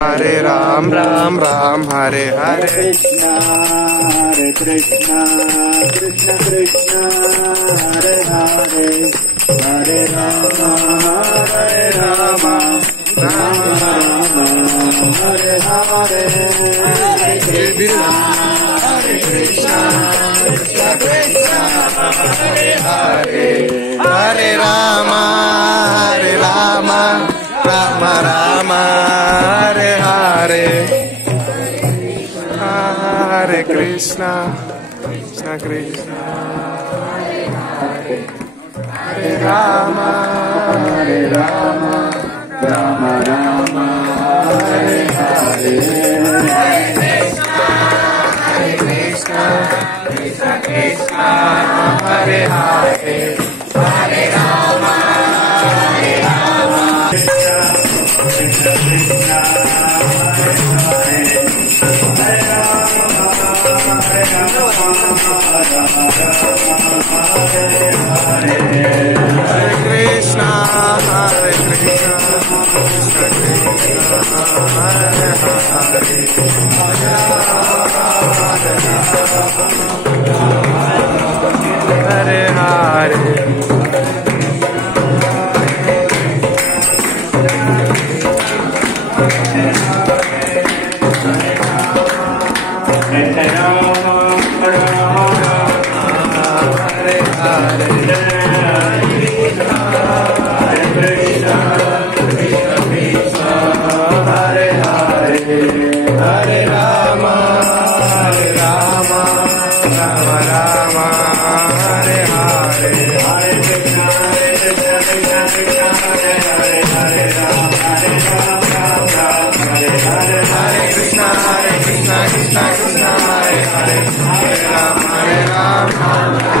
Hare Ram, Ram Ram, Hare Hare. Krishna, Hare Krishna, Krishna Krishna, Hare Hare, Hare Rama, Hare Rama, Rama Rama, Hare Hare, Hare Krishna, Hare Krishna, Krishna Krishna, Hare Hare, Hare Rama, Hare Rama, Rama Rama, Hare Hare. Hare Krishna, Krishna Krishna, Hare Rama, Hare Rama, Rama Rama, Hare Hare, Hare Krishna, Krishna Krishna, Hare Hare, Hare Rama, Hare Rama, Krishna Krishna, Hare Hare, Hare Rama, Hare Rama, Rama Rama, Hare Hare. Hare Krishna, Hare Krishna, Krishna Krishna, Hare Hare, Hare Hare. Hare Rama, Hare Rama, Rama Rama, Hare Hare. Hare Krishna, Krishna Krishna, Hare Hare, Hare Rama, Hare Rama, Hare Hare, Hare Krishna, Krishna Krishna, Hare Hare, Hare Rama, Hare Rama.